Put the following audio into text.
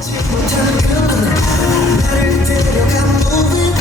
지 못하는 그런 나를 데려간 모든